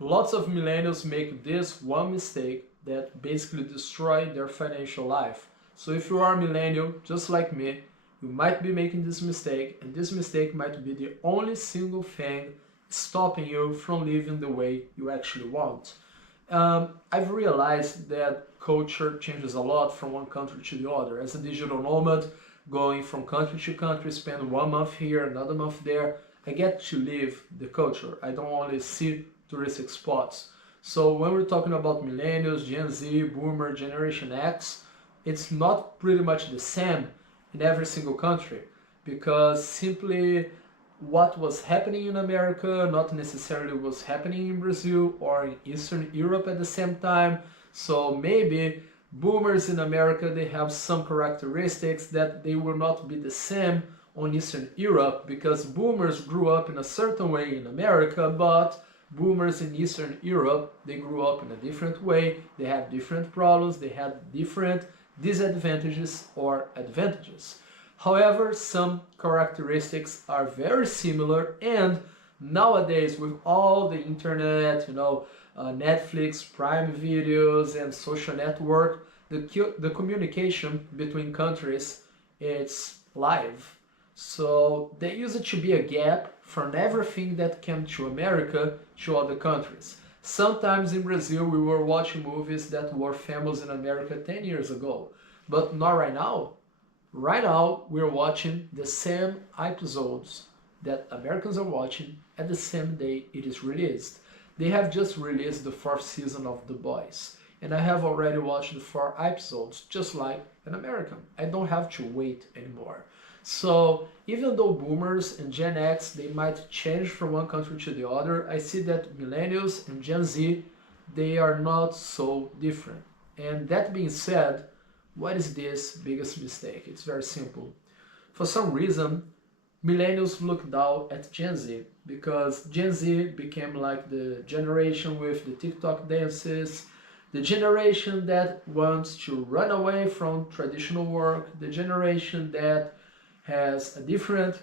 Lots of millennials make this one mistake that basically destroy their financial life. So if you are a millennial, just like me, you might be making this mistake, and this mistake might be the only single thing stopping you from living the way you actually want. I've realized that culture changes a lot from one country to the other. As a digital nomad, going from country to country, spend 1 month here, another month there, I get to live the culture. I don't only see touristic spots. So when we're talking about millennials, Gen Z, Boomer, Generation X, it's not pretty much the same in every single country, because simply what was happening in America not necessarily was happening in Brazil or in Eastern Europe at the same time. So maybe boomers in America, they have some characteristics that they will not be the same on Eastern Europe, because boomers grew up in a certain way in America, but boomers in Eastern Europe, they grew up in a different way, they have different problems, they had different disadvantages or advantages. However, some characteristics are very similar, and nowadays with all the internet, Netflix, Prime videos and social network, the communication between countries, it's live. So there used to be a gap from everything that came to America to other countries. Sometimes in Brazil we were watching movies that were famous in America 10 years ago, but not right now. Right now, we're watching the same episodes that Americans are watching at the same day it is released. They have just released the 4th season of The Boys, and I have already watched the 4 episodes, just like an American. I don't have to wait anymore. So even though boomers and Gen X, they might change from one country to the other, I see that millennials and Gen Z, they are not so different. And that being said, what is this biggest mistake? It's very simple. For some reason, millennials look down at Gen Z, because Gen Z became like the generation with the TikTok dances, the generation that wants to run away from traditional work, the generation that has a different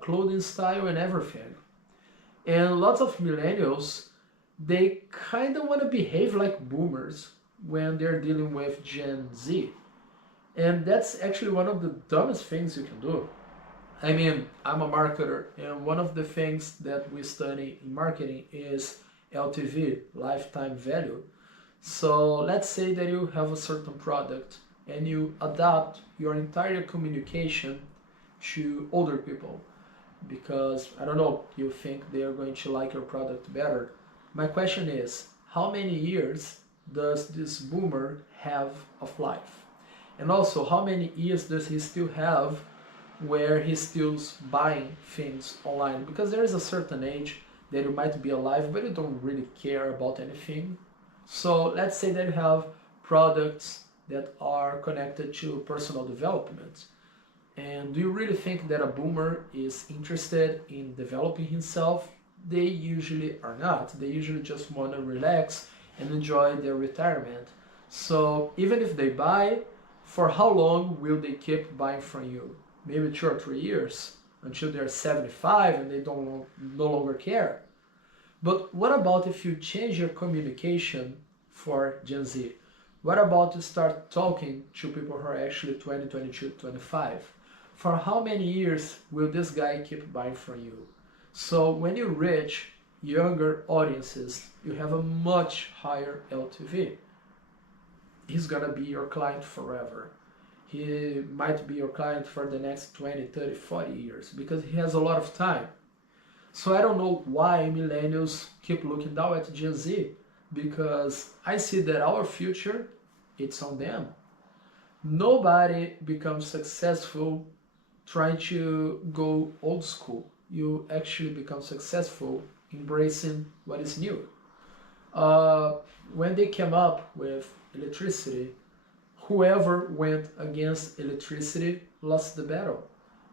clothing style and everything. And lots of millennials, they kind of want to behave like boomers when they're dealing with Gen Z. And that's actually one of the dumbest things you can do. I mean, I'm a marketer, and one of the things that we study in marketing is LTV, lifetime value. So let's say that you have a certain product and you adapt your entire communication to older people because, I don't know, you think they are going to like your product better. My question is, how many years does this boomer have of life? And also, how many years does he still have where he's still buying things online? Because there is a certain age that you might be alive, but you don't really care about anything. So let's say that you have products that are connected to personal development. And do you really think that a boomer is interested in developing himself? They usually are not. They usually just want to relax and enjoy their retirement. So even if they buy, for how long will they keep buying from you? Maybe 2 or 3 years until they're 75 and they don't no longer care. But what about if you change your communication for Gen Z? What about to start talking to people who are actually 20, 22, 25? For how many years will this guy keep buying from you? So when you reach younger audiences, you have a much higher LTV. He's gonna be your client forever. He might be your client for the next 20, 30, 40 years because he has a lot of time. So I don't know why millennials keep looking down at Gen Z, because I see that our future, it's on them. Nobody becomes successful trying to go old school. You actually become successful embracing what is new. When they came up with electricity, whoever went against electricity lost the battle.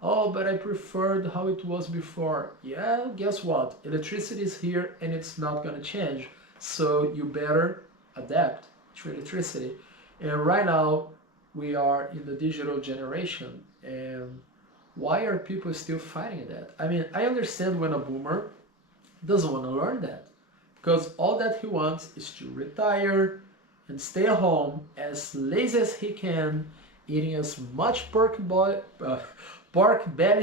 Oh, but I preferred how it was before. Yeah, guess what? Electricity is here and it's not gonna change. So you better adapt to electricity. And right now, we are in the digital generation. And why are people still fighting that? I mean, I understand when a boomer doesn't want to learn that, because all that he wants is to retire and stay at home as lazy as he can, eating as much pork belly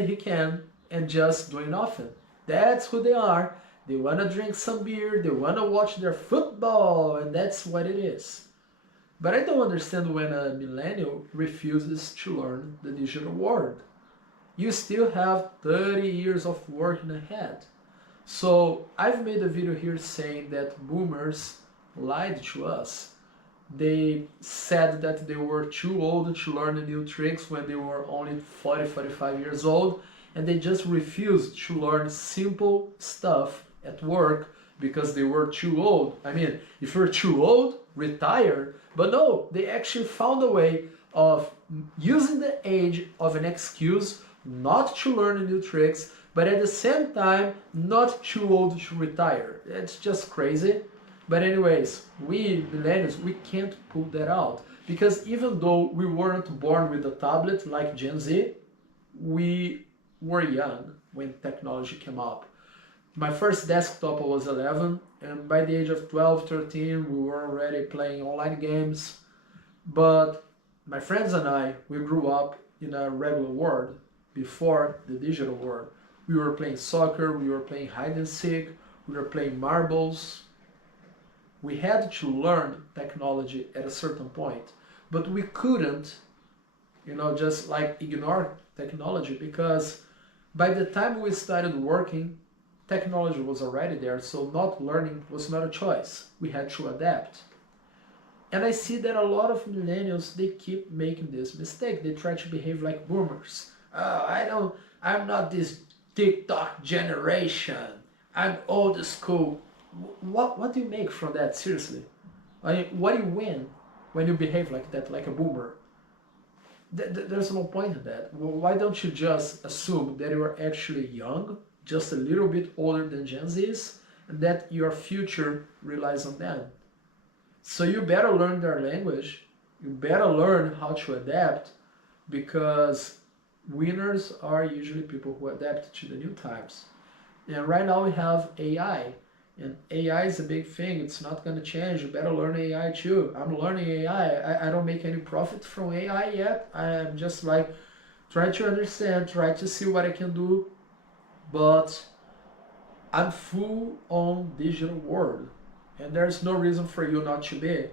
he can, and just doing nothing. That's who they are. They want to drink some beer, they want to watch their football, and that's what it is. But I don't understand when a millennial refuses to learn the digital world. You still have 30 years of working ahead. So I've made a video here saying that boomers lied to us. They said that they were too old to learn the new tricks when they were only 40, 45 years old, and they just refused to learn simple stuff at work because they were too old. I mean, if you're too old, retire. But no, they actually found a way of using the age of an excuse not to learn new tricks, but at the same time, not too old to retire. It's just crazy. But anyways, we millennials, we can't pull that out. Because even though we weren't born with a tablet like Gen Z, we were young when technology came up. My first desktop I was 11, and by the age of 12, 13, we were already playing online games. But my friends and I, we grew up in a regular world before the digital world. We were playing soccer, we were playing hide and seek, we were playing marbles. We had to learn technology at a certain point, but we couldn't, just like ignore technology, because by the time we started working, technology was already there, so not learning was not a choice. We had to adapt. And I see that a lot of millennials, they keep making this mistake. They try to behave like boomers. Oh, I'm not this TikTok generation. I'm old school. What do you make from that, seriously? I mean, what do you win when you behave like that, like a boomer? There's no point in that. Well, why don't you just assume that you are actually young, just a little bit older than Gen Zs, and that your future relies on them? So you better learn their language, you better learn how to adapt, because winners are usually people who adapt to the new times. And right now we have AI, and AI is a big thing. It's not going to change. You better learn AI too. I'm learning AI. I don't make any profit from AI yet. I'm just like trying to understand, try to see what I can do, but I'm full on digital world, and there's no reason for you not to be.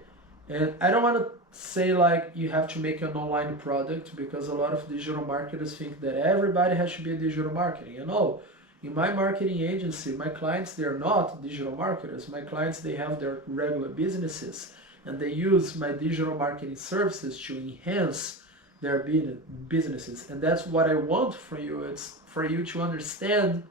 And I don't want to say like you have to make an online product, because a lot of digital marketers think that everybody has to be a digital marketing. In my marketing agency, my clients, they're not digital marketers. My clients, they have their regular businesses, and they use my digital marketing services to enhance their businesses. And that's what I want from you. It's for you to understand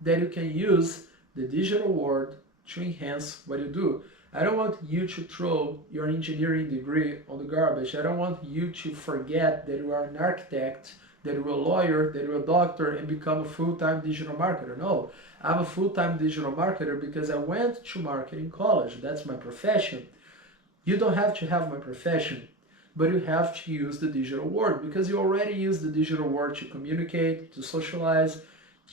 that you can use the digital world to enhance what you do. I don't want you to throw your engineering degree on the garbage. I don't want you to forget that you are an architect, that you're a lawyer, that you're a doctor, and become a full-time digital marketer. No, I'm a full-time digital marketer because I went to marketing college. That's my profession. You don't have to have my profession, but you have to use the digital world, because you already use the digital world to communicate, to socialize,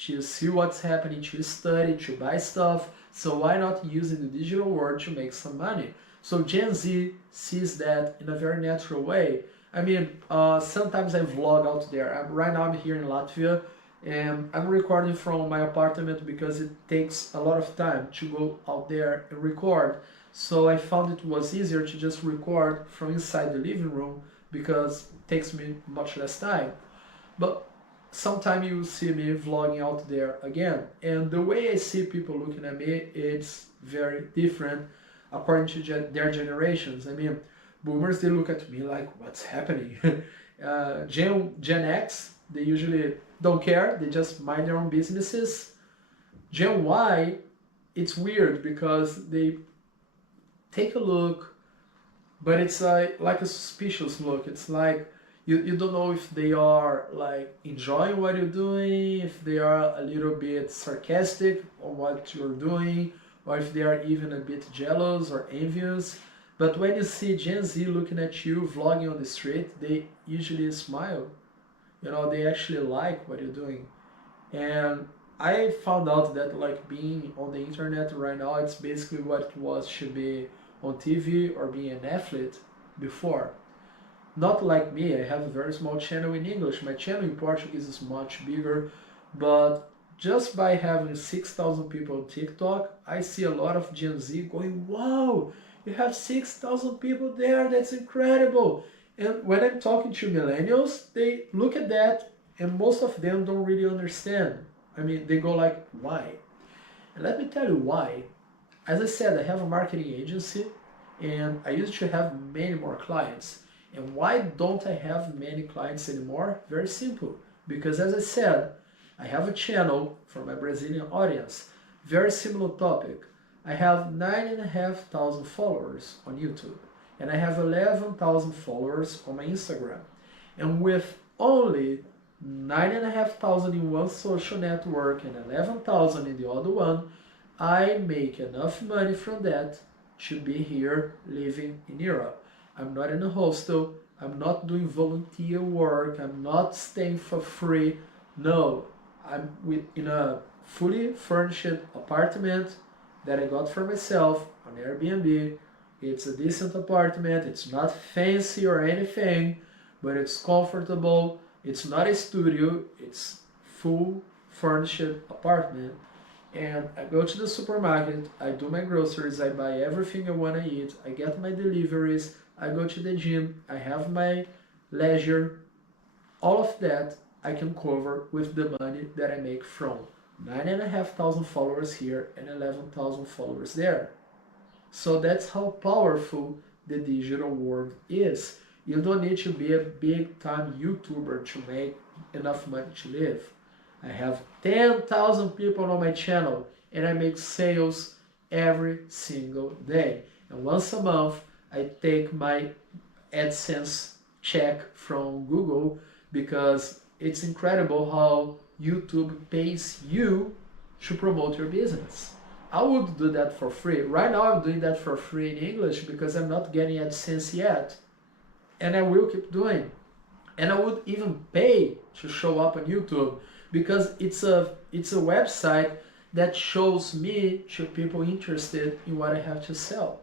to see what's happening, to study, to buy stuff. So why not using the digital world to make some money? So Gen Z sees that in a very natural way. I mean, sometimes I vlog out there. Right now I'm here in Latvia, and I'm recording from my apartment because it takes a lot of time to go out there and record. So I found it was easier to just record from inside the living room, because it takes me much less time. But sometime you see me vlogging out there again, and the way I see people looking at me, it's very different according to their generations. I mean, boomers, they look at me like, what's happening? Gen X, they usually don't care, they just mind their own businesses. Gen Y, it's weird because they take a look, but it's like a suspicious look. It's like you don't know if they are like enjoying what you're doing, if they are a little bit sarcastic on what you're doing, or if they are even a bit jealous or envious. But when you see Gen Z looking at you vlogging on the street, they usually smile. They actually like what you're doing. And I found out that like being on the internet right now, it's basically what it was should be on TV or being an athlete before. Not like me, I have a very small channel in English. My channel in Portuguese is much bigger, but just by having 6,000 people on TikTok, I see a lot of Gen Z going, wow, you have 6,000 people there, that's incredible. And when I'm talking to millennials, they look at that and most of them don't really understand. I mean, they go like, why? And let me tell you why. As I said, I have a marketing agency and I used to have many more clients. And why don't I have many clients anymore? Very simple. Because as I said, I have a channel for my Brazilian audience. Very similar topic. I have 9,500 followers on YouTube. And I have 11,000 followers on my Instagram. And with only 9,500 in one social network and 11,000 in the other one, I make enough money from that to be here living in Europe. I'm not in a hostel, I'm not doing volunteer work, I'm not staying for free. No, I'm in a fully furnished apartment that I got for myself on Airbnb. It's a decent apartment, it's not fancy or anything, but it's comfortable. It's not a studio, it's full furnished apartment. And I go to the supermarket, I do my groceries, I buy everything I want to eat, I get my deliveries, I go to the gym, I have my leisure. All of that I can cover with the money that I make from 9,500 followers here and 11,000 followers there. So that's how powerful the digital world is. You don't need to be a big time YouTuber to make enough money to live. I have 10,000 people on my channel and I make sales every single day. And once a month, I take my AdSense check from Google because it's incredible how YouTube pays you to promote your business. I would do that for free. Right now I'm doing that for free in English because I'm not getting AdSense yet. And I will keep doing. And I would even pay to show up on YouTube because it's a website that shows me to people interested in what I have to sell.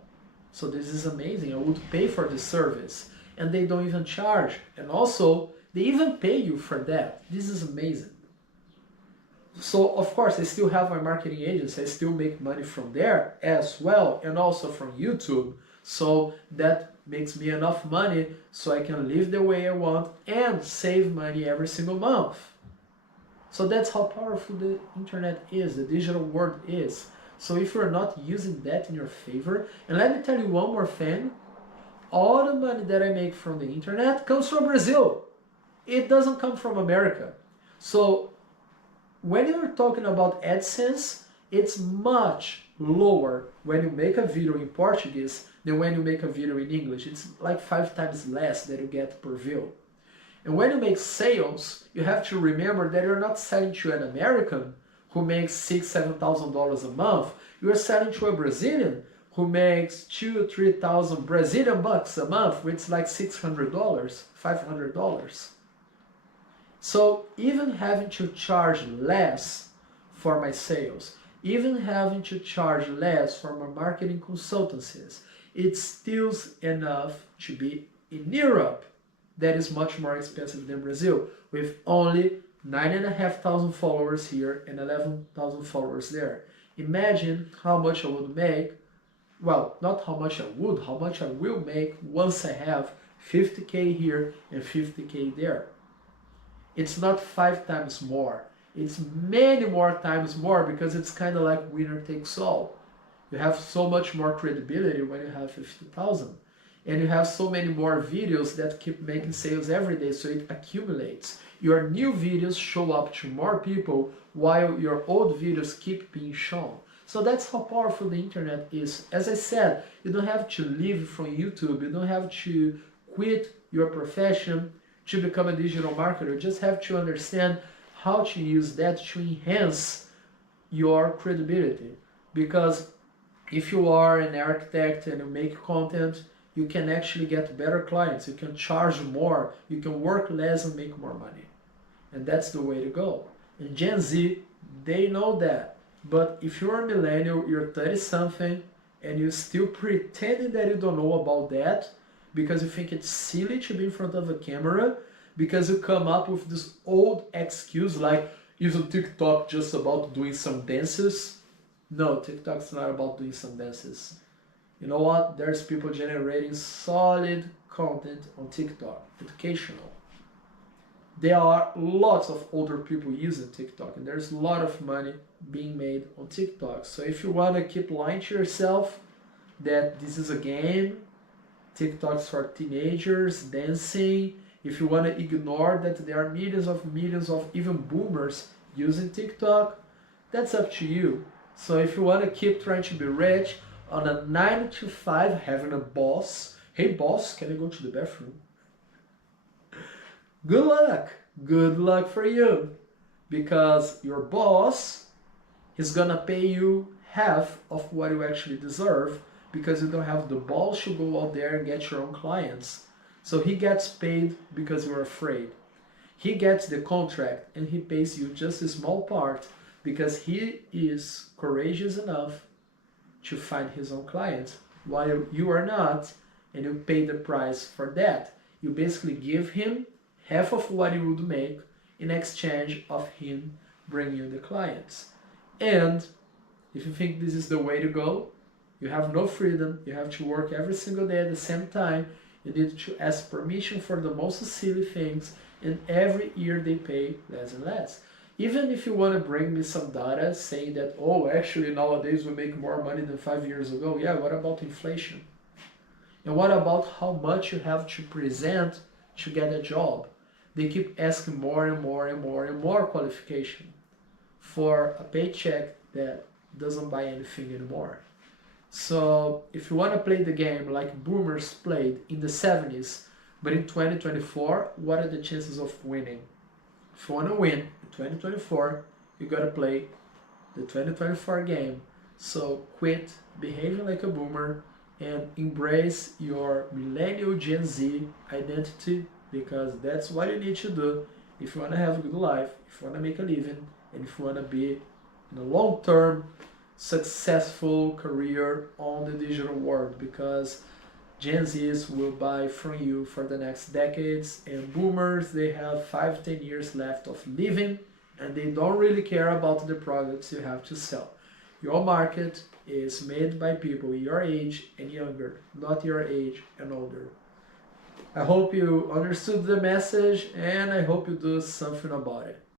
So this is amazing. I would pay for the service and they don't even charge. And also they even pay you for that. This is amazing. So of course I still have my marketing agency. I still make money from there as well and also from YouTube. So that makes me enough money so I can live the way I want and save money every single month. So that's how powerful the internet is, the digital world is. So if you're not using that in your favor, and let me tell you one more thing, all the money that I make from the internet comes from Brazil. It doesn't come from America. So when you're talking about AdSense, it's much lower when you make a video in Portuguese than when you make a video in English. It's like 5 times less that you get per view. And when you make sales, you have to remember that you're not selling to an American who makes $6,000-7,000 a month. You're selling to a Brazilian who makes 2,000-3,000 Brazilian bucks a month, which is like $600, $500. So even having to charge less for my sales, even having to charge less for my marketing consultancies, it's still enough to be in Europe. That is much more expensive than Brazil, with only 9,500 followers here and 11,000 followers there. Imagine how much I would make, well, not how much I would, how much I will make once I have 50K here and 50K there. It's not 5 times more, it's many more times more because it's kind of like winner takes all. You have so much more credibility when you have 50,000. And you have so many more videos that keep making sales every day, so it accumulates. Your new videos show up to more people while your old videos keep being shown. So that's how powerful the internet is. As I said, you don't have to live from YouTube, you don't have to quit your profession to become a digital marketer. You just have to understand how to use that to enhance your credibility. Because if you are an architect and you make content, you can actually get better clients, you can charge more, you can work less and make more money. And that's the way to go. And Gen Z They know that. But if you're a millennial, you're 30 something, and you're still pretending that you don't know about that because you think it's silly to be in front of a camera, because you come up with this old excuse like, isn't TikTok just about doing some dances? No, TikTok's not about doing some dances. You know what? There's people generating solid content on TikTok, educational. There are lots of older people using TikTok, and there's a lot of money being made on TikTok. So if you want to keep lying to yourself that this is a game, TikTok's for teenagers, dancing, if you want to ignore that there are millions of even boomers using TikTok, that's up to you. So if you want to keep trying to be rich on a 9 to 5, having a boss, hey boss, can I go to the bathroom? Good luck. Good luck for you. Because your boss is gonna pay you half of what you actually deserve, because you don't have the balls to go out there and get your own clients. So he gets paid because you're afraid. He gets the contract and he pays you just a small part because he is courageous enough to find his own clients, while you are not, and you pay the price for that. You basically give him half of what you would make in exchange of him bringing you the clients. And if you think this is the way to go, you have no freedom, you have to work every single day at the same time, you need to ask permission for the most silly things, and every year they pay less and less. Even if you want to bring me some data saying that, oh, actually nowadays we make more money than 5 years ago, yeah, what about inflation? And what about how much you have to present to get a job? They keep asking more and more and more and more qualification for a paycheck that doesn't buy anything anymore. So if you want to play the game like boomers played in the 70s, but in 2024, what are the chances of winning? If you want to win in 2024, you got to play the 2024 game. So quit behaving like a boomer and embrace your millennial Gen Z identity, because that's what you need to do if you want to have a good life, if you want to make a living, and if you want to be in a long-term successful career on the digital world, because Gen Zs will buy from you for the next decades, and boomers, they have 5-10 years left of living, and they don't really care about the products you have to sell. Your market is made by people your age and younger, not your age and older. I hope you understood the message, and I hope you do something about it.